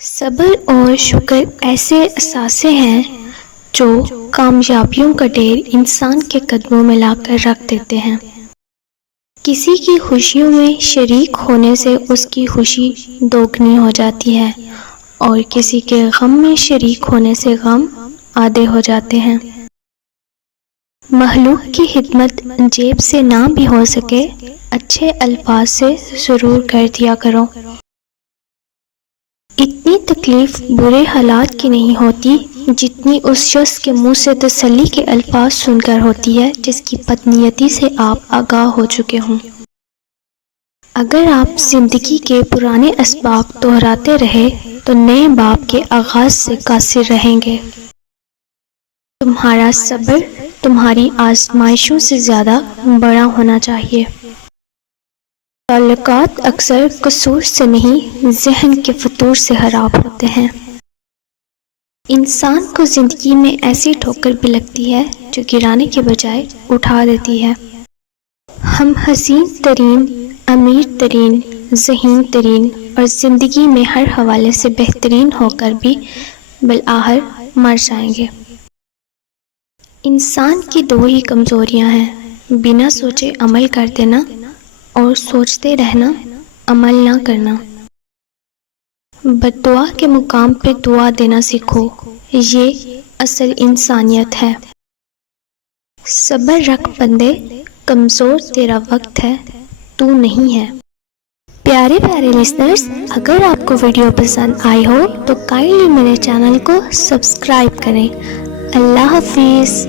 صبر اور شکر ایسے اثاثے ہیں جو کامیابیوں کا ڈھیر انسان کے قدموں میں لا کر رکھ دیتے ہیں۔ کسی کی خوشیوں میں شریک ہونے سے اس کی خوشی دوگنی ہو جاتی ہے اور کسی کے غم میں شریک ہونے سے غم آدھے ہو جاتے ہیں۔ مخلوق کی خدمت جیب سے نہ بھی ہو سکے، اچھے الفاظ سے ضرور کر دیا کرو۔ اتنی تکلیف برے حالات کی نہیں ہوتی جتنی اس شخص کے منہ سے تسلی کے الفاظ سن کر ہوتی ہے جس کی بدنیتی سے آپ آگاہ ہو چکے ہوں۔ اگر آپ زندگی کے پرانے اسباق دہراتے رہے تو نئے باب کے آغاز سے قاصر رہیں گے۔ تمہارا صبر تمہاری آزمائشوں سے زیادہ بڑا ہونا چاہیے۔ تعلقات اکثر قصور سے نہیں، ذہن کے فتور سے خراب ہوتے ہیں۔ انسان کو زندگی میں ایسی ٹھوکر بھی لگتی ہے جو گرانے کے بجائے اٹھا دیتی ہے۔ ہم حسین ترین، امیر ترین، ذہین ترین اور زندگی میں ہر حوالے سے بہترین ہو کر بھی بالآخر مر جائیں گے۔ انسان کی دو ہی کمزوریاں ہیں، بنا سوچے عمل کر دینا اور سوچتے رہنا عمل نہ کرنا۔ بد دعا کے مقام پہ دعا دینا سیکھو، یہ اصل انسانیت ہے۔ صبر رکھ بندے، کمزور تیرا وقت ہے، تو نہیں ہے۔ پیارے لسنرز، اگر آپ کو ویڈیو پسند آئی ہو تو کائنڈلی میرے چینل کو سبسکرائب کریں۔ اللہ حافظ۔